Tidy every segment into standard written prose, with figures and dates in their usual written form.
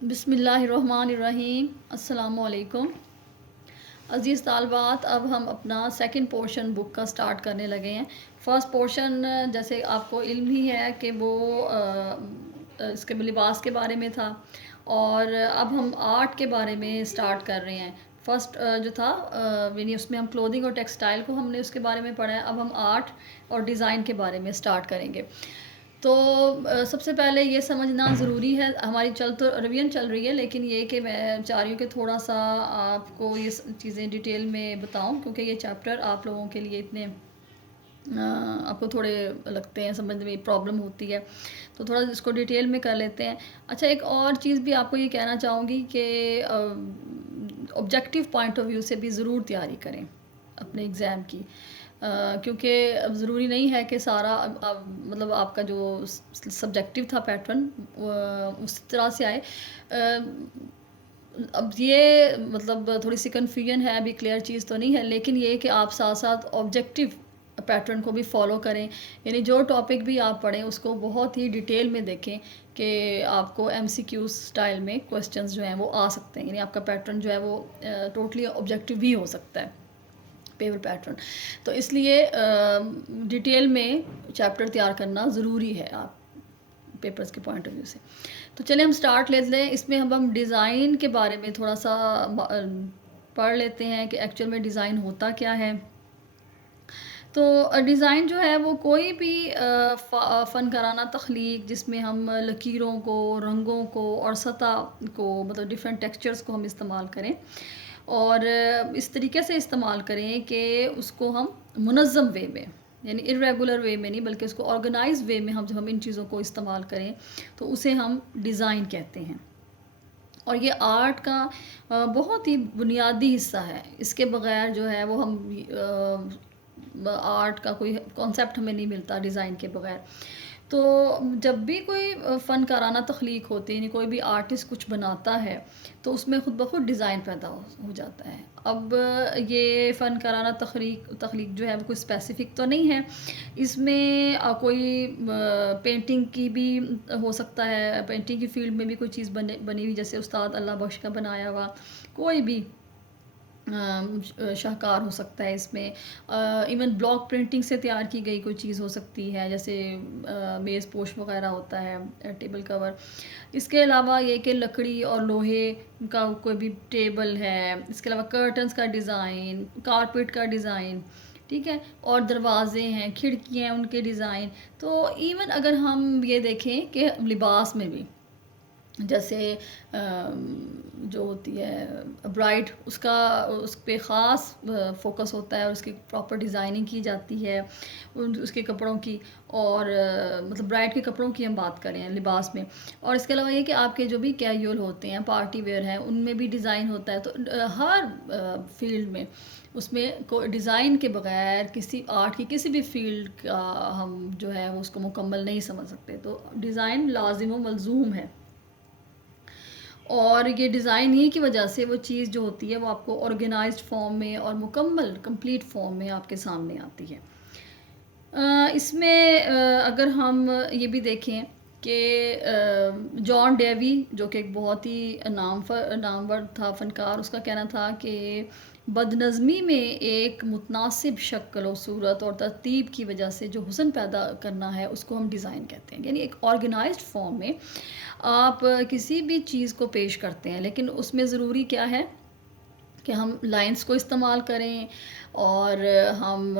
बिस्मिल्लाहिर्रहमानिर्रहीम। अस्सलामुअलैकुम अज़ीज़ तालबात। अब हम अपना सेकंड पोर्शन बुक का स्टार्ट करने लगे हैं। फ़र्स्ट पोर्शन जैसे आपको इल्म ही है कि वो इसके लिबास के बारे में था, और अब हम आर्ट के बारे में स्टार्ट कर रहे हैं। फ़र्स्ट जो था यानी उसमें हम क्लोथिंग और टेक्सटाइल को हमने उसके बारे में पढ़ा है। अब हम आर्ट और डिज़ाइन के बारे में स्टार्ट करेंगे। तो सबसे पहले ये समझना ज़रूरी है, हमारी रिवीजन चल रही है, लेकिन ये कि मैं चाह रही हूँ कि थोड़ा सा आपको ये चीज़ें डिटेल में बताऊँ, क्योंकि ये चैप्टर आप लोगों के लिए इतने आपको थोड़े लगते हैं, समझने में प्रॉब्लम होती है, तो थोड़ा इसको डिटेल में कर लेते हैं। अच्छा, एक और चीज़ भी आपको ये कहना चाहूँगी कि ऑब्जेक्टिव पॉइंट ऑफ व्यू से भी ज़रूर तैयारी करें अपने एग्ज़ाम की, क्योंकि अब ज़रूरी नहीं है कि सारा मतलब आपका जो सब्जेक्टिव था पैटर्न उस तरह से आए। अब ये मतलब थोड़ी सी कन्फ्यूजन है, अभी क्लियर चीज़ तो नहीं है, लेकिन ये कि आप साथ साथ ऑब्जेक्टिव पैटर्न को भी फॉलो करें, यानी जो टॉपिक भी आप पढ़ें उसको बहुत ही डिटेल में देखें कि आपको एमसीक्यू स्टाइल में क्वेश्चंस जो हैं वो आ सकते हैं, यानी आपका पैटर्न जो है वो टोटली ऑब्जेक्टिव भी हो सकता है, पेपर पैटर्न। तो इसलिए डिटेल में चैप्टर तैयार करना ज़रूरी है आप पेपर्स के पॉइंट ऑफ व्यू से। तो चलिए हम स्टार्ट लेते हैं। इसमें हम डिज़ाइन के बारे में थोड़ा सा पढ़ लेते हैं कि एक्चुअल में डिज़ाइन होता क्या है। तो डिज़ाइन जो है वो कोई भी फ़नकाराना तख्लीक जिसमें हम लकीरों को, रंगों को और सतह को, मतलब डिफरेंट टेक्सचर्स को हम इस्तेमाल करें, और इस तरीके से इस्तेमाल करें कि उसको हम मुनज़्ज़म वे में, यानी इर्रेगुलर वे में नहीं बल्कि उसको ऑर्गेनाइज्ड वे में हम जब हम इन चीज़ों को इस्तेमाल करें तो उसे हम डिज़ाइन कहते हैं। और ये आर्ट का बहुत ही बुनियादी हिस्सा है। इसके बगैर जो है वो हम आर्ट का कोई कॉन्सेप्ट हमें नहीं मिलता डिज़ाइन के बगैर। तो जब भी कोई फ़नकाराना तख्लीक होती है, यानी कोई भी आर्टिस्ट कुछ बनाता है, तो उसमें ख़ुद ब खुद डिज़ाइन पैदा हो जाता है। अब ये फ़नकाराना तख्लीक जो है वो कोई स्पेसिफ़िक तो नहीं है। इसमें कोई पेंटिंग की भी हो सकता है, पेंटिंग की फ़ील्ड में भी कोई चीज़ बनी हुई, जैसे उस्ताद अल्लाह बख्श का बनाया हुआ कोई भी शाहकार हो सकता है। इसमें इवन ब्लॉक प्रिंटिंग से तैयार की गई कोई चीज़ हो सकती है, जैसे मेज़ पोश वगैरह होता है, टेबल कवर। इसके अलावा ये कि लकड़ी और लोहे का कोई भी टेबल है, इसके अलावा कर्टन्स का डिज़ाइन, कारपेट का डिज़ाइन, ठीक है, और दरवाजे हैं, खिड़कियाँ हैं, उनके डिज़ाइन। तो इवन अगर हम ये देखें कि लिबास में भी, जैसे जो होती है ब्राइड, उसका उस पे ख़ास फ़ोकस होता है और उसकी प्रॉपर डिज़ाइनिंग की जाती है उसके कपड़ों की, और मतलब ब्राइड के कपड़ों की हम बात करें लिबास में। और इसके अलावा ये कि आपके जो भी कैजुअल होते हैं, पार्टी वेयर हैं, उनमें भी डिज़ाइन होता है। तो हर फील्ड में उसमें को डिज़ाइन के बगैर किसी आर्ट की किसी भी फील्ड का हम जो है वो उसको मुकम्मल नहीं समझ सकते। तो डिज़ाइन लाज़िम व मलज़ूम है, और ये डिज़ाइन ही की वजह से वो चीज़ जो होती है वो आपको ऑर्गेनाइज्ड फॉर्म में और मुकम्मल कंप्लीट फॉर्म में आपके सामने आती है। इसमें अगर हम ये भी देखें कि जॉन डेवी, जो कि एक बहुत ही नामवर था फ़नकार, उसका कहना था कि बदनज़मी में एक मुतनासिब शक्ल और सूरत और तरतीब की वजह से जो हुस्न पैदा करना है उसको हम डिज़ाइन कहते हैं। यानी एक ऑर्गेनाइज्ड फॉर्म में आप किसी भी चीज़ को पेश करते हैं, लेकिन उसमें ज़रूरी क्या है कि हम लाइंस को इस्तेमाल करें, और हम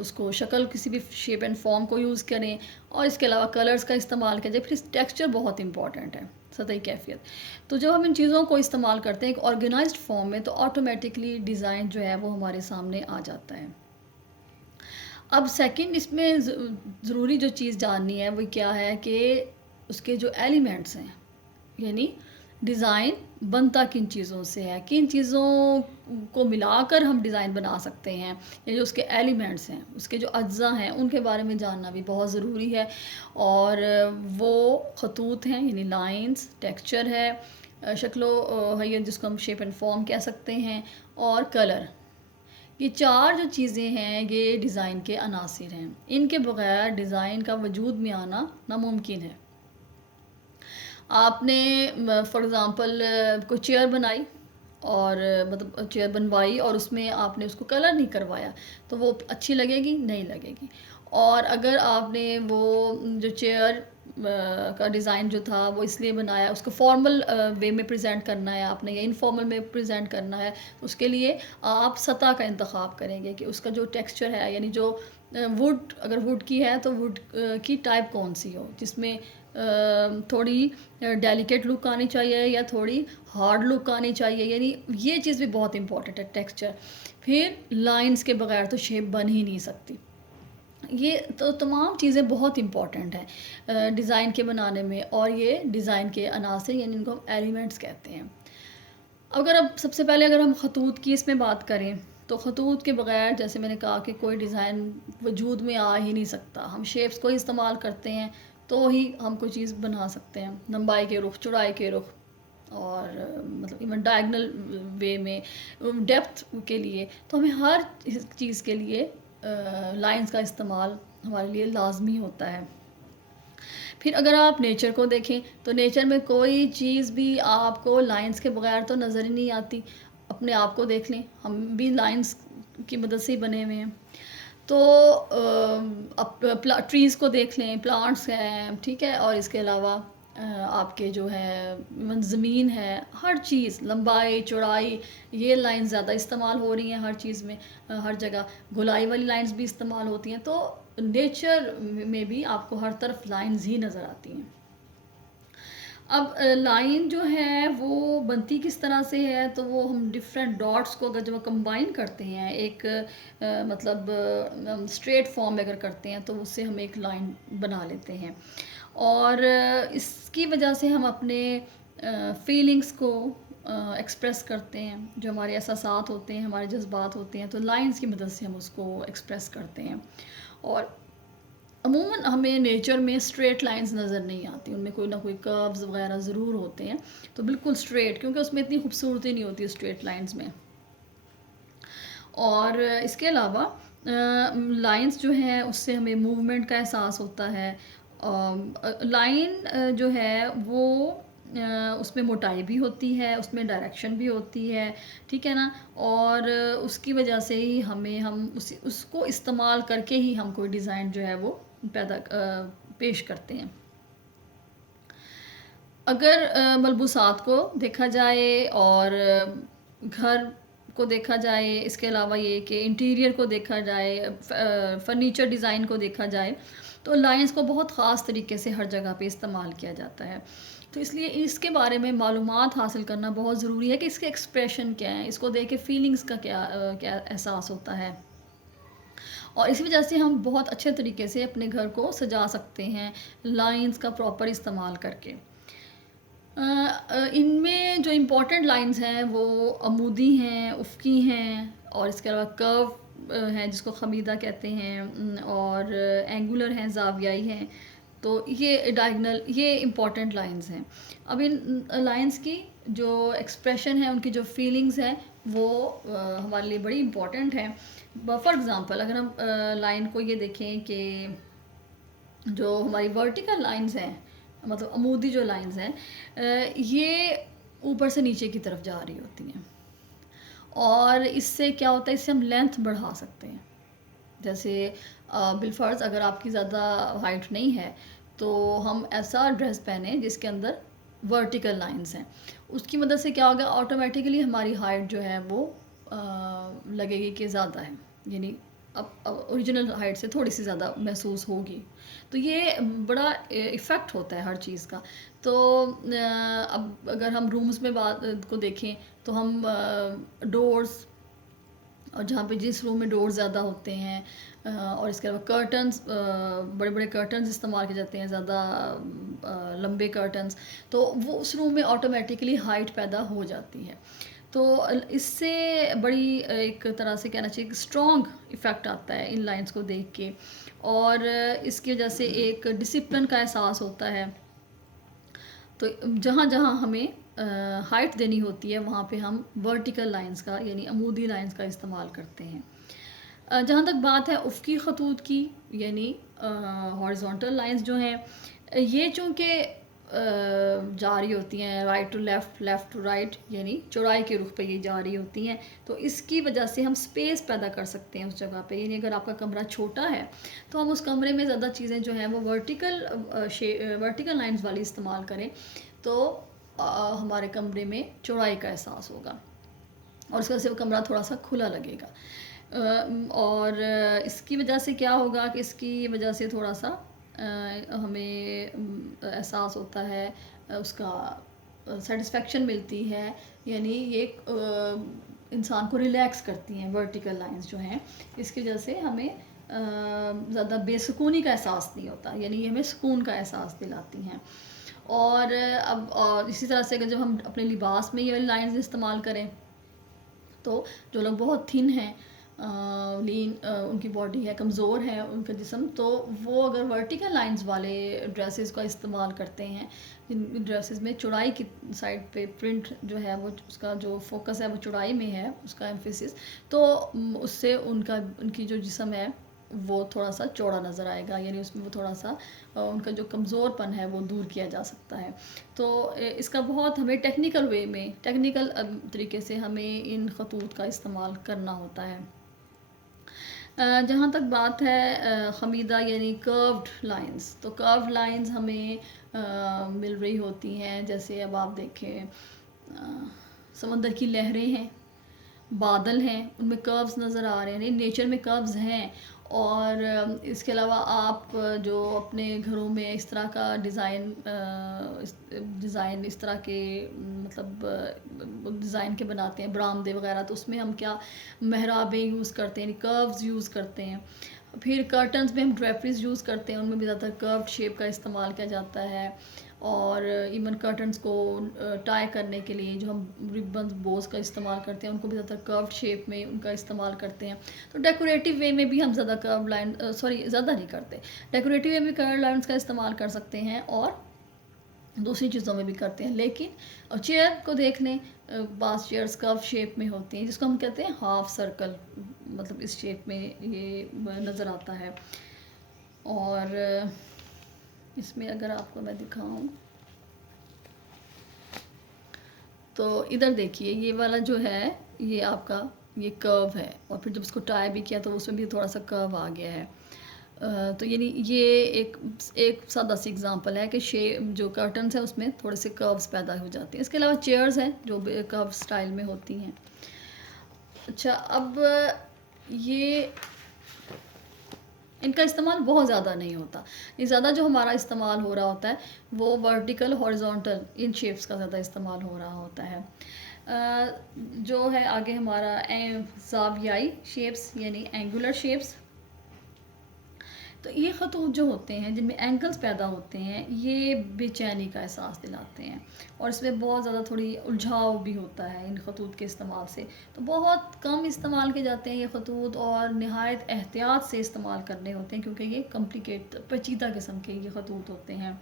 उसको शक्ल किसी भी शेप एंड फॉर्म को यूज़ करें, और इसके अलावा कलर्स का इस्तेमाल करें। फिर टेक्सचर बहुत इंपॉर्टेंट है, सतही कैफियत। तो जब हम इन चीज़ों को इस्तेमाल करते हैं एक ऑर्गेनाइज्ड फॉर्म में, तो ऑटोमेटिकली डिज़ाइन जो है वो हमारे सामने आ जाता है। अब सेकंड इसमें ज़रूरी जो चीज़ जाननी है वो क्या है कि उसके जो एलिमेंट्स हैं, यानी डिज़ाइन बनता किन चीज़ों से है, किन चीज़ों को मिलाकर हम डिज़ाइन बना सकते हैं, ये जो उसके एलिमेंट्स हैं, उसके जो अज्जा हैं, उनके बारे में जानना भी बहुत ज़रूरी है। और वो खतूत हैं, यानी लाइंस, टेक्सचर है, शक्लो हैयत जिसको हम शेप एंड फॉर्म कह सकते हैं, और कलर। ये चार जो चीज़ें हैं ये डिज़ाइन के अनासिर हैं। इनके बगैर डिज़ाइन का वजूद में आना नामुमकिन है। आपने फॉर एग्ज़ाम्पल कोई चेयर बनाई और मतलब चेयर बनवाई और उसमें आपने उसको कलर नहीं करवाया, तो वो अच्छी लगेगी? नहीं लगेगी। और अगर आपने वो जो चेयर का डिज़ाइन जो था वो इसलिए बनाया, उसको फॉर्मल वे में प्रेज़ेंट करना है आपने या इनफॉर्मल में प्रेज़ेंट करना है, उसके लिए आप सतह का इंतख़ाब करेंगे कि उसका जो टेक्सचर है, यानी जो वुड, अगर वुड की है तो वुड की टाइप कौन-सी हो, जिसमें थोड़ी डेलिकेट लुक आनी चाहिए या थोड़ी हार्ड लुक आनी चाहिए, यानी ये चीज़ भी बहुत इंपॉर्टेंट है, टेक्सचर। फिर लाइंस के बगैर तो शेप बन ही नहीं सकती। ये तो तमाम चीज़ें बहुत इम्पॉर्टेंट हैं डिज़ाइन के बनाने में, और ये डिज़ाइन के अनासिर यानी इनको हम एलिमेंट्स कहते हैं। अगर अब सबसे पहले अगर हम खतूत की इसमें बात करें, तो खतूत के बगैर जैसे मैंने कहा कि कोई डिज़ाइन वजूद में आ ही नहीं सकता। हम शेप्स को ही इस्तेमाल करते हैं तो ही हम कोई चीज़ बना सकते हैं, लंबाई के रुख, चौड़ाई के रुख, और मतलब इवन डायगनल वे में डेप्थ के लिए, तो हमें हर इस चीज़ के लिए लाइंस का इस्तेमाल हमारे लिए लाजमी होता है। फिर अगर आप नेचर को देखें, तो नेचर में कोई चीज़ भी आपको लाइंस के बगैर तो नज़र ही नहीं आती। अपने आप को देख लें, हम भी लाइंस की मदद से ही बने हुए हैं। तो अब ट्रीज़ को देख लें, प्लांट्स हैं, ठीक है? और इसके अलावा आपके जो है इवन ज़मीन है, हर चीज़, लंबाई, चौड़ाई, ये लाइन ज़्यादा इस्तेमाल हो रही हैं हर चीज़ में, हर जगह गोलाई वाली लाइंस भी इस्तेमाल होती हैं। तो नेचर में भी आपको हर तरफ लाइंस ही नज़र आती हैं। अब लाइन जो है वो बनती किस तरह से है, तो वो हम डिफरेंट डॉट्स को अगर जब कंबाइन करते हैं एक मतलब स्ट्रेट फॉर्म में अगर करते हैं तो उससे हम एक लाइन बना लेते हैं। और इसकी वजह से हम अपने फीलिंग्स को एक्सप्रेस करते हैं, जो हमारे एहसासात होते हैं, हमारे जज्बात होते हैं, तो लाइंस की मदद से हम उसको एक्सप्रेस करते हैं। और अमूमन हमें नेचर में स्ट्रेट लाइंस नज़र नहीं आती, उनमें कोई ना कोई कर्व्स वगैरह ज़रूर होते हैं, तो बिल्कुल स्ट्रेट, क्योंकि उसमें इतनी खूबसूरती नहीं होती स्ट्रेट लाइंस में। और इसके अलावा लाइंस जो हैं उससे हमें मूवमेंट का एहसास होता है। लाइन जो है वो उसमें मोटाई भी होती है, उसमें डायरेक्शन भी होती है, ठीक है ना? और उसकी वजह से ही हम उसको इस्तेमाल करके ही हम कोई डिज़ाइन जो है वो पेश करते हैं। अगर मलबूसात को देखा जाए और घर को देखा जाए, इसके अलावा ये कि इंटीरियर को देखा जाए, फर्नीचर डिज़ाइन को देखा जाए, तो लाइंस को बहुत ख़ास तरीके से हर जगह पे इस्तेमाल किया जाता है। तो इसलिए इसके बारे में मालूमात हासिल करना बहुत ज़रूरी है कि इसके एक्सप्रेशन क्या हैं, इसको देख के फीलिंग्स का क्या एहसास होता है। और इसी वजह से हम बहुत अच्छे तरीके से अपने घर को सजा सकते हैं लाइंस का प्रॉपर इस्तेमाल करके। इनमें जो इम्पोर्टेंट लाइंस हैं वो अमूदी हैं, उफ़क़ी हैं, और इसके अलावा कर्व हैं जिसको ख़मीदा कहते हैं, और एंगुलर हैं, ज़ावियाई हैं। तो ये डायगोनल, ये इम्पोर्टेंट लाइंस हैं। अब इन लाइंस की जो एक्सप्रेशन है, उनकी जो फीलिंग्स हैं, वो हमारे लिए बड़ी इम्पोर्टेंट हैं। फॉर एग्ज़ाम्पल अगर हम लाइन को ये देखें कि जो हमारी वर्टिकल लाइंस हैं, मतलब अमूदी जो लाइंस हैं, ये ऊपर से नीचे की तरफ जा रही होती हैं, और इससे क्या होता है, इससे हम लेंथ बढ़ा सकते हैं। जैसे बिलफ़र्ज़ अगर आपकी ज़्यादा हाइट नहीं है, तो हम ऐसा ड्रेस पहने जिसके अंदर वर्टिकल लाइंस हैं। उसकी मदद से क्या होगा, ऑटोमेटिकली हमारी हाइट जो है वो लगेगी कि ज़्यादा है, यानी अब ओरिजिनल हाइट से थोड़ी-सी ज़्यादा महसूस होगी। तो ये बड़ा इफ़ेक्ट होता है हर चीज़ का। तो अब अगर हम रूम्स में बात को देखें, तो हम डोर्स, और जहाँ पे जिस रूम में डोर ज़्यादा होते हैं, और इसके अलावा कर्टन्स, बड़े-बड़े कर्टन्स इस्तेमाल किए जाते हैं, ज़्यादा लंबे कर्टन्स, तो वो उस रूम में ऑटोमेटिकली हाइट पैदा हो जाती है। तो इससे बड़ी एक तरह से कहना चाहिए कि स्ट्रॉन्ग इफ़ेक्ट आता है इन लाइन्स को देख के, और इसकी वजह से एक डिसिप्लिन का एहसास होता है। तो जहाँ-जहाँ हमें हाइट देनी होती है, वहाँ पे हम वर्टिकल लाइंस का, यानी अमूदी लाइंस का इस्तेमाल करते हैं। जहाँ तक बात है उफ़क़ी ख़तूत की, यानी हॉरिज़ॉन्टल लाइंस जो हैं, ये चूँकि जा रही होती हैं, right to left, left to right, यानी चौड़ाई के रुख पे ये जा रही होती हैं। तो इसकी वजह से हम स्पेस पैदा कर सकते हैं उस जगह पे। यानी अगर आपका कमरा छोटा है तो हम उस कमरे में ज़्यादा चीज़ें जो हैं वो वर्टिकल लाइंस वाली इस्तेमाल करें, तो हमारे कमरे में चौड़ाई का एहसास होगा और उसकी वजह से वो कमरा थोड़ा सा खुला लगेगा। और इसकी वजह से क्या होगा कि इसकी वजह से थोड़ा सा हमें एहसास होता है, उसका सेटिस्फेक्शन मिलती है। यानी ये इंसान को रिलैक्स करती हैं वर्टिकल लाइंस जो हैं। इसकी वजह से हमें ज़्यादा बेसुकूनी का एहसास नहीं होता, यानी ये हमें सुकून का एहसास दिलाती हैं। और अब और इसी तरह से अगर जब हम अपने लिबास में ये वाली लाइंस इस्तेमाल करें, तो जो लोग बहुत थिन हैं, लीन उनकी बॉडी है, कमज़ोर है उनका जिस्म, तो वो अगर वर्टिकल लाइंस वाले ड्रेसेस का इस्तेमाल करते हैं, जिन ड्रेसेस में चौड़ाई की साइड पे प्रिंट जो है वो उसका जो फोकस है वो चौड़ाई में है, उसका एम्फेसिस, तो उससे उनकी जो जिस्म है वो थोड़ा सा चौड़ा नज़र आएगा। यानी उसमें वो थोड़ा सा उनका जो कमज़ोरपन है वो दूर किया जा सकता है। तो इसका बहुत हमें टेक्निकल तरीके से हमें इन खतूत का इस्तेमाल करना होता है। जहाँ तक बात है ख़मीदा यानी कर्व्ड लाइंस, तो कर्व्ड लाइंस हमें मिल रही होती हैं। जैसे अब आप देखें, समंदर की लहरें हैं, बादल हैं, उनमें कर्व्स नज़र आ रहे हैं, नहीं नेचर में कर्व्स हैं। और इसके अलावा आप जो अपने घरों में इस तरह का डिज़ाइन इस तरह के मतलब डिज़ाइन के बनाते हैं बरामदे वगैरह, तो उसमें हम क्या मेहराबें यूज़ करते हैं, कर्व्स यूज़ करते हैं। फिर कर्टन्स में हम ड्रेपरीज यूज़ करते हैं, उनमें भी ज़्यादातर कर्व्ड शेप का इस्तेमाल किया जाता है। और इवन कर्टन्स को टाई करने के लिए जो हम रिबन्स बोस का इस्तेमाल करते हैं, उनको भी ज़्यादातर कर्व्ड शेप में उनका इस्तेमाल करते हैं। तो डेकोरेटिव वे में भी हम ज़्यादा कर्व लाइन ज़्यादा नहीं करते, डेकोरेटिव वे में कर्व लाइन्स का इस्तेमाल कर सकते हैं और दूसरी चीज़ों में भी करते हैं। लेकिन और चेयर को देख लें, बास चेयर्स कर्व शेप में होती हैं, जिसको हम कहते हैं हाफ सर्कल, मतलब इस शेप में ये नज़र आता है। और इसमें अगर आपको मैं दिखाऊं तो इधर देखिए, ये वाला जो है ये आपका ये कर्व है, और फिर जब उसको टाई भी किया तो उसमें भी थोड़ा सा कर्व आ गया है। तो यानी ये एक सादा सी एग्जांपल है कि जो कर्टन्स है उसमें थोड़े से कर्व्स पैदा हो जाते हैं। इसके अलावा चेयर्स हैं जो कर्व स्टाइल में होती हैं। अच्छा, अब ये इनका इस्तेमाल बहुत ज़्यादा नहीं होता। ये ज़्यादा जो हमारा इस्तेमाल हो रहा होता है वो वर्टिकल हॉरिजॉन्टल इन शेप्स का ज़्यादा इस्तेमाल हो रहा होता है। जो है आगे हमारा ज़ावियाई शेप्स यानी एंगुलर शेप्स। तो ये खतूत जो होते हैं जिनमें एंगल्स पैदा होते हैं, ये बेचैनी का एहसास दिलाते हैं और इसमें बहुत ज़्यादा थोड़ी उलझाव भी होता है इन खतूत के इस्तेमाल से। तो बहुत कम इस्तेमाल किए जाते हैं ये खतूत और नहायत एहतियात से इस्तेमाल करने होते हैं, क्योंकि ये पेचीदा किस्म के ये खतूत होते हैं।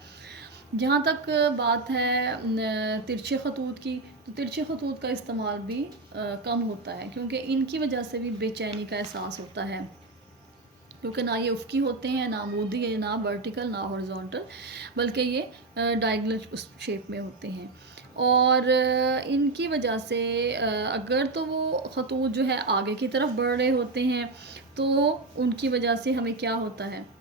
जहाँ तक बात है तिरछे खतूत की, तो तिरछे खतूत का इस्तेमाल भी कम होता है, क्योंकि इनकी वजह से भी बेचैनी का एहसास होता है, क्योंकि ना ये उफ़क़ी होते हैं, ना अमूदी, ना वर्टिकल, ना हॉरिजॉन्टल, बल्कि ये डायगोनल उस शेप में होते हैं। और इनकी वजह से अगर तो वो खतूत जो है आगे की तरफ बढ़ रहे होते हैं, तो उनकी वजह से हमें क्या होता है,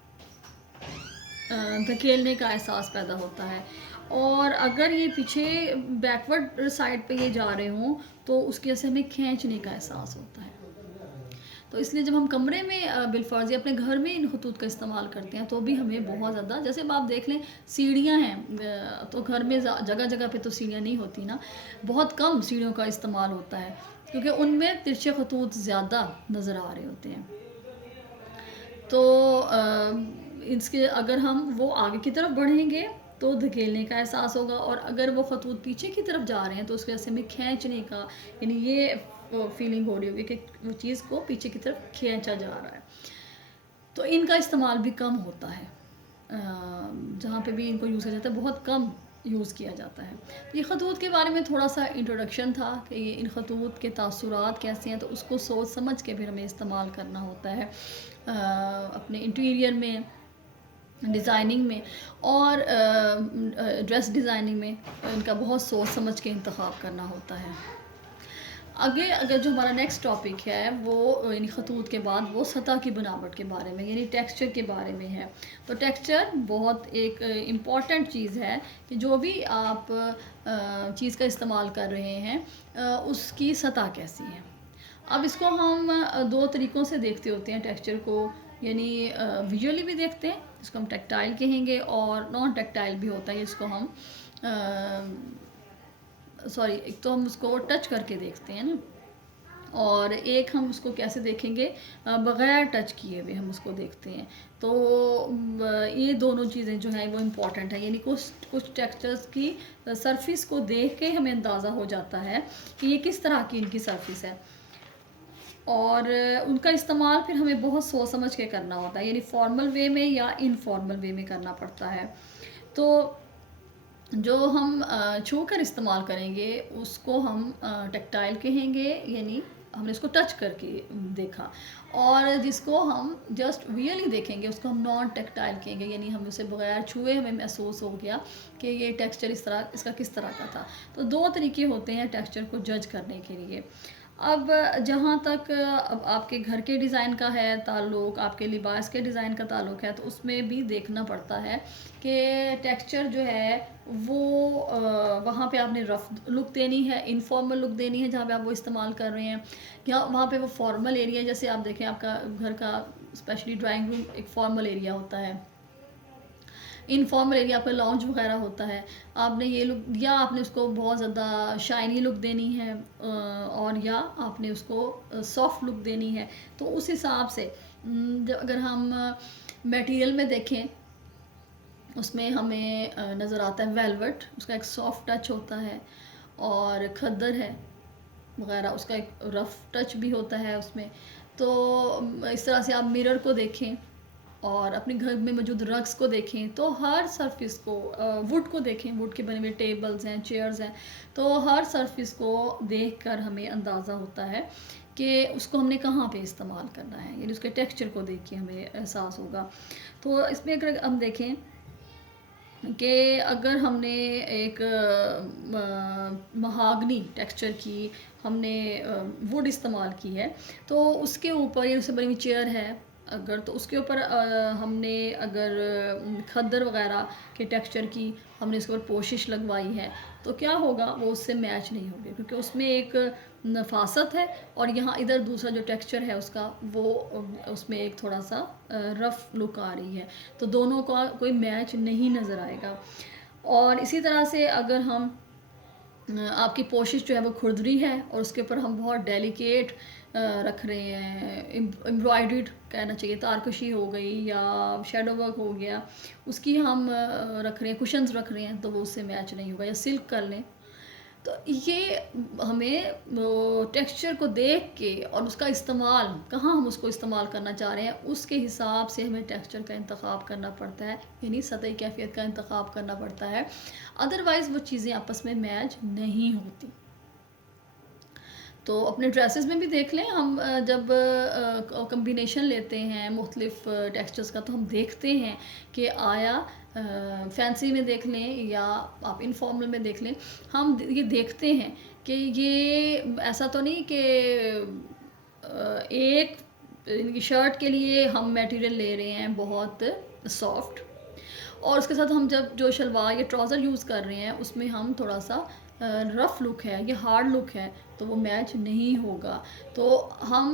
धकेलने का एहसास पैदा होता है। और अगर ये पीछे बैकवर्ड साइड पे ये जा रहे हों, तो उसकी वजह से हमें खींचने का एहसास होता है। तो इसलिए जब हम कमरे में बिलफर्ज़ या अपने घर में इन खतूत का इस्तेमाल करते हैं, तो भी हमें बहुत ज़्यादा, जैसे अब आप देख लें सीढ़ियाँ हैं, तो घर में जगह जगह पे तो सीढ़ियाँ नहीं होती ना, बहुत कम सीढ़ियों का इस्तेमाल होता है, क्योंकि उनमें तिरछे खतूत ज़्यादा नज़र आ रहे होते हैं। तो इसके अगर हम वो आगे की तरफ बढ़ेंगे तो धकेलने का एहसास होगा, और अगर वो खतूत पीछे की तरफ जा रहे हैं तो उसकी वजह से हमें खींचने का, यानी ये फीलिंग हो रही होगी कि वो चीज़ को पीछे की तरफ खींचा जा रहा है। तो इनका इस्तेमाल भी कम होता है, जहाँ पे भी इनको यूज़ किया जाता है बहुत कम यूज़ किया जाता है। ये खतूत के बारे में थोड़ा सा इंट्रोडक्शन था कि ये इन खतूत के तासुरात कैसे हैं, तो उसको सोच समझ के फिर हमें इस्तेमाल करना होता है अपने इंटीरियर में, डिज़ाइनिंग में और ड्रेस डिज़ाइनिंग में इनका बहुत सोच समझ के इंतख़ाब करना होता है। आगे अगर जो हमारा नेक्स्ट टॉपिक है वो यानी खतूत के बाद वो सतह की बनावट के बारे में यानी टेक्सचर के बारे में है। तो टेक्सचर बहुत एक इम्पॉर्टेंट चीज़ है कि जो भी आप चीज़ का इस्तेमाल कर रहे हैं उसकी सतह कैसी है। अब इसको हम दो तरीक़ों से देखते होते हैं टेक्सचर को, यानी विजुअली भी देखते हैं जिसको हम टेक्टाइल कहेंगे, और नॉन टेक्टाइल भी होता है जिसको हम सॉरी एक तो हम उसको टच करके देखते हैं ना, और एक हम उसको कैसे देखेंगे बग़ैर टच किए हुए हम उसको देखते हैं। तो ये दोनों चीज़ें जो हैं वो इम्पॉर्टेंट है, यानी कुछ कुछ टेक्सचर्स की सरफेस को देख के हमें अंदाज़ा हो जाता है कि ये किस तरह की इनकी सरफेस है, और उनका इस्तेमाल फिर हमें बहुत सोच समझ के करना होता है, यानी फॉर्मल वे में या इनफॉर्मल वे में करना पड़ता है। तो जो हम छू कर इस्तेमाल करेंगे उसको हम टेक्टाइल कहेंगे, यानी हमने इसको टच करके देखा, और जिसको हम जस्ट वियरली देखेंगे उसको हम नॉन टेक्टाइल कहेंगे, यानी हम उसे बगैर छुए हमें महसूस हो गया कि ये टेक्सचर इस तरह इसका किस तरह का था। तो दो तरीके होते हैं टेक्सचर को जज करने के लिए। अब जहाँ तक अब आपके घर के डिज़ाइन का है ताल्लुक़, आपके लिबास के डिज़ाइन का ताल्लुक़ है, तो उसमें भी देखना पड़ता है कि टेक्सचर जो है वो वहाँ पे आपने रफ़ लुक देनी है, इनफॉर्मल लुक देनी है जहाँ पे आप वो इस्तेमाल कर रहे हैं, या वहाँ पे वो फॉर्मल एरिया, जैसे आप देखें आपका घर का स्पेशली ड्राइंग रूम एक फॉर्मल एरिया होता है, इनफॉर्मल एरिया आपका लॉन्च वगैरह होता है, आपने ये लुक, या आपने उसको बहुत ज़्यादा शाइनी लुक देनी है और या आपने उसको सॉफ्ट लुक देनी है। तो उस हिसाब से जब अगर हम मटेरियल में देखें उसमें हमें नज़र आता है वेलवेट, उसका एक सॉफ्ट टच होता है, और खद्दर है वगैरह उसका एक रफ़ टच भी होता है उसमें। तो इस तरह से आप मिरर को देखें और अपने घर में मौजूद रग्स को देखें, तो हर सरफेस को वुड को देखें, वुड के बने हुए टेबल्स हैं, चेयर्स हैं, तो हर सरफेस को देखकर हमें अंदाज़ा होता है कि उसको हमने कहाँ पे इस्तेमाल करना है, यानी उसके टेक्सचर को देख के हमें एहसास होगा। तो इसमें अगर हम देखें कि अगर हमने एक महागनी टेक्सचर की हमने वुड इस्तेमाल की है, तो उसके ऊपर या उससे बनी हुई चेयर है अगर, तो उसके ऊपर हमने अगर खद्दर वगैरह के टेक्सचर की हमने उसके ऊपर पोशिश लगवाई है, तो क्या होगा वो उससे मैच नहीं होगी, क्योंकि उसमें एक नफासत है और यहाँ इधर दूसरा जो टेक्सचर है उसका वो उसमें एक थोड़ा सा रफ़ लुक आ रही है, तो दोनों का कोई मैच नहीं नज़र आएगा। और इसी तरह से अगर हम आपकी पोशिश जो है वो खुरदरी है और उसके ऊपर हम बहुत डेलिकेट रख रहे हैं, एम्ब्रॉयडर्ड कहना चाहिए, तारकशी हो गई या शेडो वर्क हो गया, उसकी हम रख रहे हैं, कुशन्स रख रहे हैं, तो वो उससे मैच नहीं होगा, या सिल्क कर लें। तो ये हमें टेक्सचर को देख के और उसका इस्तेमाल कहाँ हम उसको इस्तेमाल करना चाह रहे हैं उसके हिसाब से हमें टेक्सचर का इंतखाब करना पड़ता है, यानी सतही कैफियत का इंतखाब करना पड़ता है, अदरवाइज़ वो चीज़ें आपस में मैच नहीं होती। तो अपने ड्रेसेस में भी देख लें, हम जब कम्बिनेशन लेते हैं मुख्तलिफ टेक्सचर्स का, तो हम देखते हैं कि आया फैंसी में देख लें या आप इनफॉर्मल में देख लें, हम ये देखते हैं कि ये ऐसा तो नहीं कि एक इनकी शर्ट के लिए हम मटेरियल ले रहे हैं बहुत सॉफ्ट, और उसके साथ हम जब जो शलवार या ट्राउज़र यूज़ कर रहे हैं उसमें हम थोड़ा सा रफ़ लुक है या हार्ड लुक है, तो वो मैच नहीं होगा। तो हम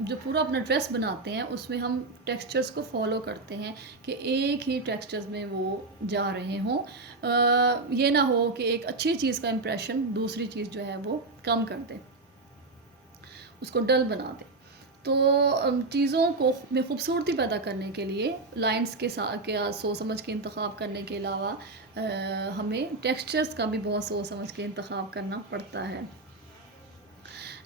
जो पूरा अपना ड्रेस बनाते हैं उसमें हम टेक्सचर्स को फॉलो करते हैं कि एक ही टेक्सचर्स में वो जा रहे हों, ये ना हो कि एक अच्छी चीज़ का इम्प्रेशन दूसरी चीज़ जो है वो कम कर दे, उसको डल बना दे। तो चीज़ों को में खूबसूरती पैदा करने के लिए लाइंस के साथ क्या सोच समझ के इंतखाब करने के अलावा हमें टेक्सचर्स का भी बहुत सोच समझ के इंतखाब करना पड़ता है।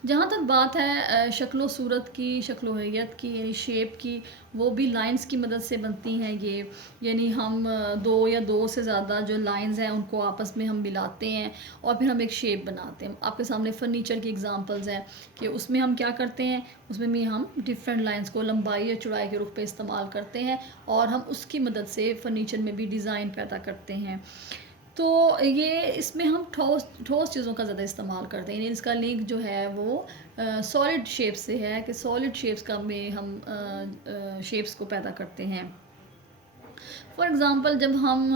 जहाँ तक बात है शक्ल व सूरत की, शक्ल व हैयत की, यानी शेप की, वो भी लाइंस की मदद से बनती हैं ये। यानी हम दो या दो से ज़्यादा जो लाइंस हैं उनको आपस में हम मिलाते हैं और फिर हम एक शेप बनाते हैं। आपके सामने फर्नीचर की एग्जांपल्स हैं कि उसमें हम क्या करते हैं, उसमें भी हम डिफरेंट लाइंस को लंबाई या चौड़ाई के रुख पे इस्तेमाल करते हैं और हम उसकी मदद से फर्नीचर में भी डिज़ाइन पैदा करते हैं। तो ये इसमें हम ठोस ठोस चीज़ों का ज़्यादा इस्तेमाल करते हैं, यानी इसका लिंक जो है वो सॉलिड शेप से है कि सॉलिड शेप्स का में हम शेप्स को पैदा करते हैं। फॉर एग्ज़ाम्पल जब हम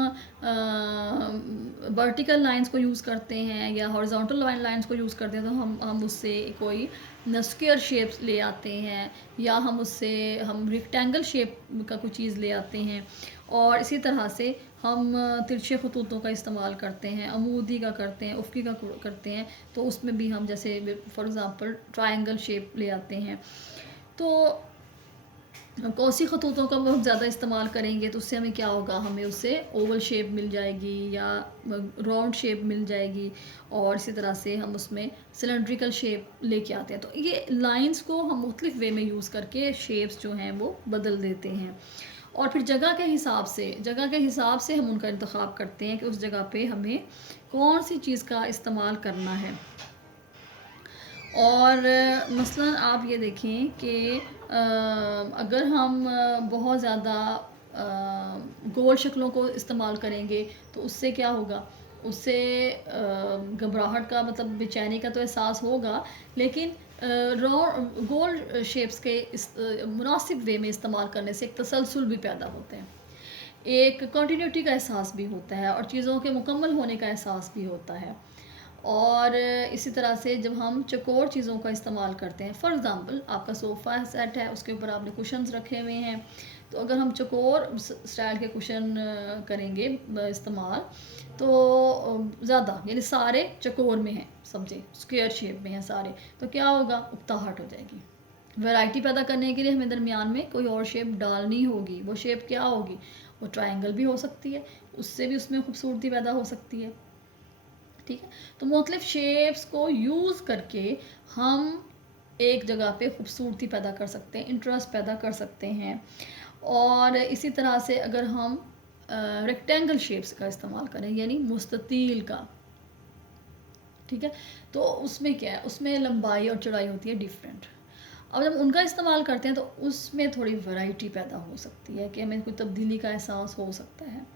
वर्टिकल लाइंस को यूज़ करते हैं या हॉरिजॉन्टल लाइंस को यूज़ करते हैं, तो हम उससे कोई स्क्वायर शेप्स ले आते हैं या हम रेक्टेंगल शेप का कोई चीज़ ले आते हैं। और इसी तरह से हम तिरछे खतूतों का इस्तेमाल करते हैं, अमूदी का करते हैं, उफ़क़ी का करते हैं, तो उसमें भी हम जैसे फॉर एग्ज़ाम्पल ट्रायंगल शेप ले आते हैं। तो कौसी खतूतों का बहुत ज़्यादा इस्तेमाल करेंगे तो उससे हमें क्या होगा, हमें उससे ओवल शेप मिल जाएगी या राउंड शेप मिल जाएगी और इसी तरह से हम उसमें सिलेंड्रिकल शेप लेके आते हैं। तो ये लाइंस को हम मुख्तलिफ वे में यूज़ करके शेप्स जो हैं वो बदल देते हैं और फिर जगह के हिसाब से हम उनका इंतखाब करते हैं कि उस जगह पे हमें कौन सी चीज़ का इस्तेमाल करना है। और मसलन आप ये देखें कि अगर हम बहुत ज़्यादा गोल शक्लों को इस्तेमाल करेंगे तो उससे क्या होगा, उससे घबराहट का मतलब बेचैनी का तो एहसास होगा, लेकिन गोल शेप्स के मुनासिब वे में इस्तेमाल करने से एक तसलसल भी पैदा होते हैं, एक कंटिन्यूटी का एहसास भी होता है और चीज़ों के मुकम्मल होने का एहसास भी होता है। और इसी तरह से जब हम चौकोर चीज़ों का इस्तेमाल करते हैं, फॉर एग्ज़ाम्पल आपका सोफ़ा सेट है, उसके ऊपर आपने कुशन्स रखे हुए हैं, तो अगर हम चौकोर स्टाइल के कुशन करेंगे इस्तेमाल, तो ज़्यादा यानी सारे चौकोर में हैं, समझे स्क्वायर शेप में हैं सारे, तो क्या होगा, उकताहट हो जाएगी। वैरायटी पैदा करने के लिए हमें दरमियान में कोई और शेप डालनी होगी। वो शेप क्या होगी, वो ट्रायंगल भी हो सकती है, उससे भी उसमें खूबसूरती पैदा हो सकती है। ठीक है, तो मुख्तलिफ शेप्स को यूज़ करके हम एक जगह पे खूबसूरती पैदा कर सकते हैं, इंटरेस्ट पैदा कर सकते हैं। और इसी तरह से अगर हम रेक्टेंगल शेप्स का इस्तेमाल करें यानी मुस्ततील का, ठीक है, तो उसमें क्या है, उसमें लंबाई और चौड़ाई होती है डिफरेंट। अब जब उनका इस्तेमाल करते हैं तो उसमें थोड़ी वैरायटी पैदा हो सकती है कि हमें कोई तब्दीली का एहसास हो सकता है।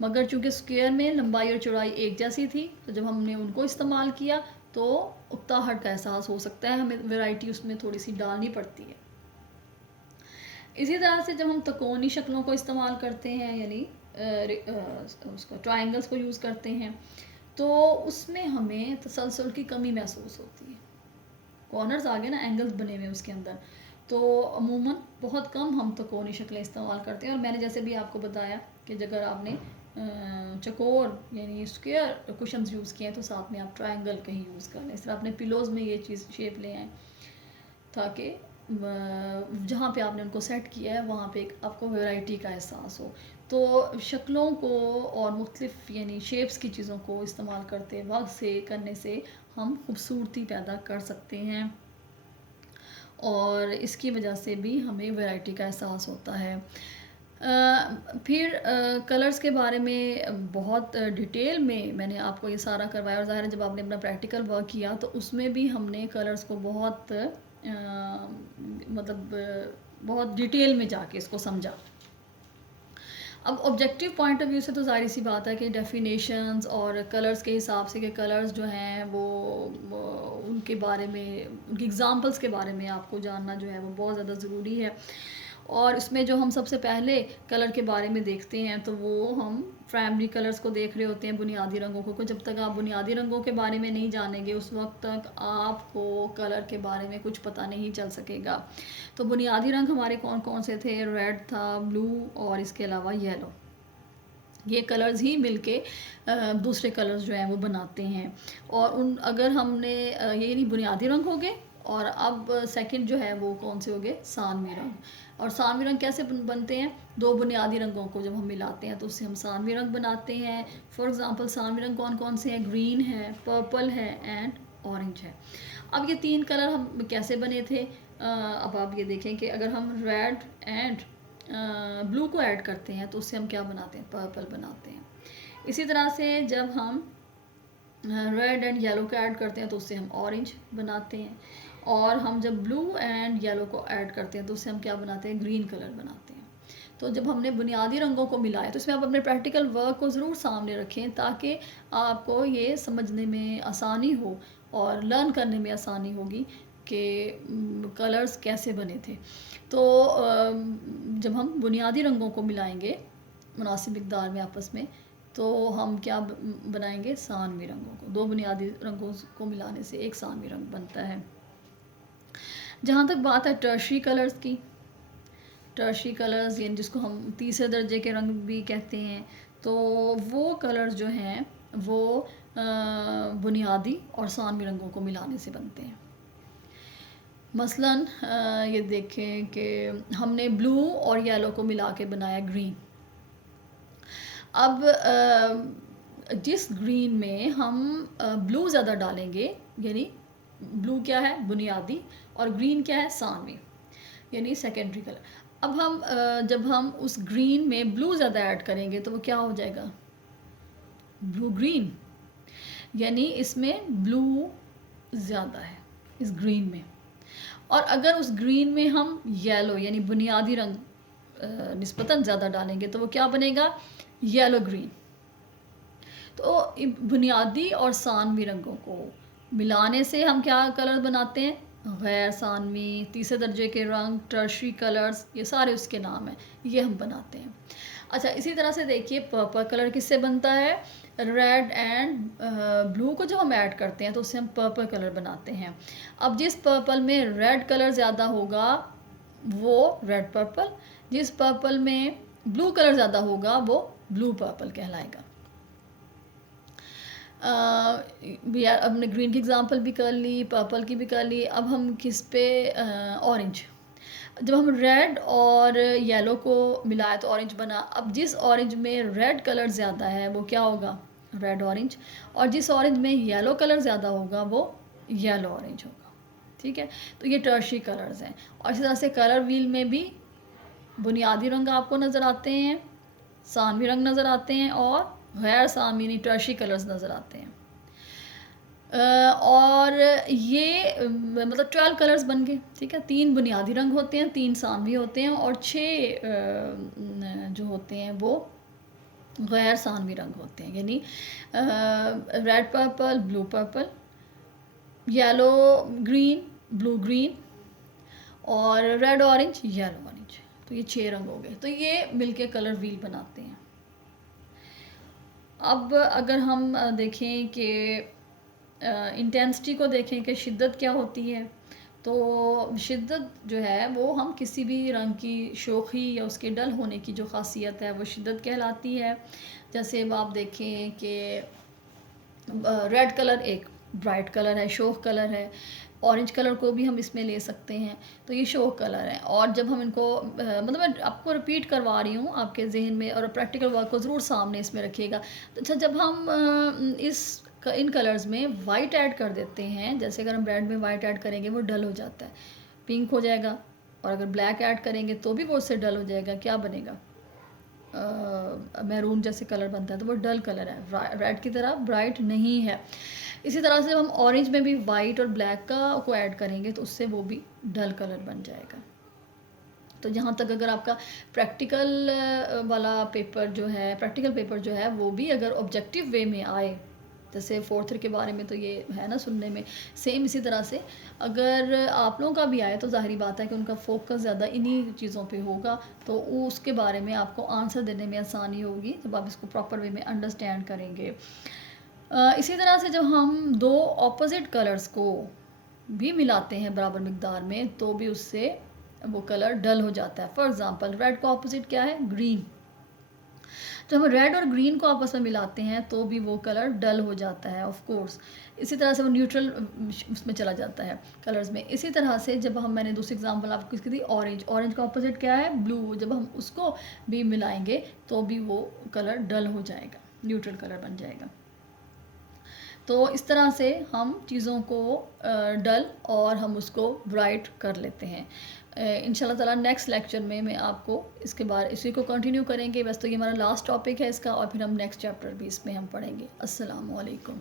मगर चूँकि स्क्वायर में लंबाई और चौड़ाई एक जैसी थी, तो जब हमने उनको इस्तेमाल किया तो उकताहट का एहसास हो सकता है, हमें वैरायटी उसमें थोड़ी सी डालनी पड़ती है। इसी तरह से जब हम तकोनी शक्लों को इस्तेमाल करते हैं यानी उसका ट्रायंगल्स को यूज़ करते हैं, तो उसमें हमें तसलसल की कमी महसूस होती है। कॉर्नर्स आ गए ना, एंगल्स बने हुए उसके अंदर, तो अमूमन बहुत कम हम तकोनी शक्लें इस्तेमाल करते हैं। और मैंने जैसे भी आपको बताया कि अगर आपने चकोर यानी स्क्वायर कुशन्स यूज़ किए हैं तो साथ में आप ट्रायंगल कहीं यूज़ कर लें। इस तरह अपने पिलोज़ में ये चीज़ शेप ले आएँ ताकि जहाँ पे आपने उनको सेट किया है वहाँ पे एक आपको वैरायटी का एहसास हो। तो शक्लों को और मुख्तलिफ यानी शेप्स की चीज़ों को इस्तेमाल करने से हम खूबसूरती पैदा कर सकते हैं और इसकी वजह से भी हमें वैरायटी का एहसास होता है। फिर कलर्स के बारे में बहुत डिटेल में मैंने आपको ये सारा करवाया और ज़ाहिर है जब आपने अपना प्रैक्टिकल वर्क किया तो उसमें भी हमने कलर्स को बहुत बहुत डिटेल में जाके इसको समझा। अब ऑब्जेक्टिव पॉइंट ऑफ व्यू से तो ज़ाहिर सी बात है कि डेफिनेशंस और कलर्स के हिसाब से कि कलर्स जो हैं वो उनके बारे में, उनकी एग्ज़ाम्पल्स के बारे में आपको जानना जो है वो बहुत ज़्यादा ज़रूरी है। और इसमें जो हम सबसे पहले कलर के बारे में देखते हैं तो वो हम प्राइमरी कलर्स को देख रहे होते हैं, बुनियादी रंगों को। जब तक आप बुनियादी रंगों के बारे में नहीं जानेंगे उस वक्त तक आपको कलर के बारे में कुछ पता नहीं चल सकेगा। तो बुनियादी रंग हमारे कौन कौन से थे, रेड था, ब्लू और इसके अलावा येलो। ये कलर्स ही मिलके दूसरे कलर्स जो हैं वो बनाते हैं। और अगर हमने ये नहीं बुनियादी रंग हो गए और अब सेकंड जो है वो कौन से हो गए, सानवी रंग। और सानवी रंग कैसे बनते हैं, दो बुनियादी रंगों को जब हम मिलाते हैं तो उससे हम सानवी रंग बनाते हैं। फॉर एग्ज़ाम्पल सानवी रंग कौन कौन से हैं, ग्रीन है, पर्पल है एंड ऑरेंज है। अब ये 3 कलर हम कैसे बने थे? अब आप ये देखें कि अगर हम रेड एंड ब्लू को ऐड करते हैं तो उससे हम क्या बनाते हैं? पर्पल बनाते हैं। इसी तरह से जब हम रेड एंड येलो को ऐड करते हैं तो उससे हम ऑरेंज बनाते हैं, और हम जब ब्लू एंड येलो को ऐड करते हैं तो उससे हम क्या बनाते हैं? ग्रीन कलर बनाते हैं। तो जब हमने बुनियादी रंगों को मिलाया तो इसमें आप अपने प्रैक्टिकल वर्क को ज़रूर सामने रखें ताकि आपको ये समझने में आसानी हो और लर्न करने में आसानी होगी कि कलर्स कैसे बने थे। तो जब हम बुनियादी रंगों को मिलाएंगे मुनासिब मिकदार में आपस में, तो हम क्या बनाएंगे? सानवी रंगों को। 2 बुनियादी रंगों को मिलाने से एक सानवी रंग बनता है। जहाँ तक बात है टर्शरी कलर्स की, टर्शरी कलर्स यानी जिसको हम तीसरे दर्जे के रंग भी कहते हैं, तो वो कलर्स जो हैं वो बुनियादी और सानवी रंगों को मिलाने से बनते हैं। मसलन ये देखें कि हमने ब्लू और येलो को मिला के बनाया ग्रीन। अब जिस ग्रीन में हम ब्लू ज़्यादा डालेंगे, यानी ब्लू क्या है? बुनियादी, और ग्रीन क्या है? सानवी, यानी सेकेंडरी कलर। अब हम जब हम उस ग्रीन में ब्लू ज़्यादा ऐड करेंगे तो वो क्या हो जाएगा? ब्लू ग्रीन, यानी इसमें ब्लू ज़्यादा है इस ग्रीन में। और अगर उस ग्रीन में हम येलो यानी बुनियादी रंग निस्बतन ज़्यादा डालेंगे तो वो क्या बनेगा? Yellow green. तो बुनियादी और सानवी रंगों को मिलाने से हम क्या कलर बनाते हैं? गैर सानवी, तीसरे दर्जे के रंग, टर्शरी कलर्स, ये सारे उसके नाम हैं, ये हम बनाते हैं। अच्छा, इसी तरह से देखिए पर्पल कलर किससे बनता है? रेड एंड ब्लू को जब हम ऐड करते हैं तो उससे हम पर्पल कलर बनाते हैं। अब जिस पर्पल में रेड कलर ज़्यादा होगा वो रेड पर्पल, जिस पर्पल में ब्लू कलर ज़्यादा होगा वो ब्लू पर्पल कहलाएगा। यार हमने ग्रीन की एग्जांपल भी कर ली, पर्पल की भी कर ली। अब हम किस पे? ऑरेंज। जब हम रेड और येलो को मिलाया तो ऑरेंज बना। अब जिस ऑरेंज में रेड कलर ज़्यादा है वो क्या होगा? Red orange. और जिस ऑरेंज में येलो कलर ज़्यादा होगा वो येलो ऑरेंज होगा। ठीक है, तो ये टर्शरी कलर्स हैं। और इसी तरह से कलर व्हील में भी बुनियादी रंग आपको नज़र आते हैं, सानवी रंग नज़र आते हैं, और गैर सानवी टर्शरी कलर्स नज़र आते हैं। और ये मतलब 12 कलर्स बन गए। ठीक है, 3 बुनियादी रंग होते हैं, 3 सानवी होते हैं, और 6 जो होते हैं वो गैर सानवी रंग होते हैं, यानी red purple, blue purple, yellow green, blue green, और रेड ऑरेंज, येलो ऑरेंज। तो ये 6 रंग हो गए। तो ये मिलके कलर व्हील बनाते हैं। अब अगर हम देखें कि इंटेंसिटी को देखें कि शिद्दत क्या होती है, तो शिद्दत जो है वो हम किसी भी रंग की शोखी या उसके डल होने की जो ख़ासियत है वो शिद्दत कहलाती है। जैसे अब आप देखें कि रेड कलर एक ब्राइट कलर है, शोख कलर है। ऑरेंज कलर को भी हम इसमें ले सकते हैं, तो ये शोख कलर है। और जब हम इनको मतलब मैं आपको रिपीट करवा रही हूँ आपके जहन में, और प्रैक्टिकल वर्क को ज़रूर सामने इसमें रखिएगा। तो अच्छा, जब हम इन कलर्स में वाइट ऐड कर देते हैं, जैसे अगर हम रेड में वाइट ऐड करेंगे वो डल हो जाता है, पिंक हो जाएगा। और अगर ब्लैक ऐड करेंगे तो भी वो उससे डल हो जाएगा, क्या बनेगा? मैरून जैसे कलर बनता है, तो वो डल कलर है, रेड की तरह ब्राइट नहीं है। इसी तरह से हम ऑरेंज में भी वाइट और ब्लैक को ऐड करेंगे तो उससे वो भी डल कलर बन जाएगा। तो यहाँ तक अगर आपका प्रैक्टिकल वाला पेपर जो है, प्रैक्टिकल पेपर जो है वो भी अगर ऑब्जेक्टिव वे में आए, जैसे फोर्थ ईयर के बारे में तो ये है ना सुनने में, सेम इसी तरह से अगर आप लोगों का भी आए तो ज़ाहिर बात है कि उनका फोकस ज़्यादा इन्हीं चीज़ों पे होगा, तो उसके बारे में आपको आंसर देने में आसानी होगी जब आप इसको प्रॉपर वे में अंडरस्टैंड करेंगे। इसी तरह से जब हम 2 ऑपोजिट कलर्स को भी मिलाते हैं बराबर मिकदार में तो भी उससे वो कलर डल हो जाता है। फॉर एग्ज़ाम्पल रेड का ऑपोजिट क्या है? ग्रीन। जब हम रेड और ग्रीन को आपस में मिलाते हैं तो भी वो कलर डल हो जाता है ऑफ कोर्स। इसी तरह से वो न्यूट्रल उसमें चला जाता है कलर्स में। इसी तरह से जब हम, मैंने दूसरी एग्जांपल आपको इसकी दी ऑरेंज, ऑरेंज का ऑपोजिट क्या है? ब्लू। जब हम उसको भी मिलाएंगे तो भी वो कलर डल हो जाएगा, न्यूट्रल कलर बन जाएगा। तो इस तरह से हम चीज़ों को डल और हम उसको ब्राइट कर लेते हैं। इंशाल्लाह ताला नेक्स्ट लेक्चर में मैं आपको इसके बारे इसी को कंटिन्यू करेंगे। वैसे तो ये हमारा लास्ट टॉपिक है इसका, और फिर हम नेक्स्ट चैप्टर भी इसमें हम पढ़ेंगे। अस्सलाम वालेकुम।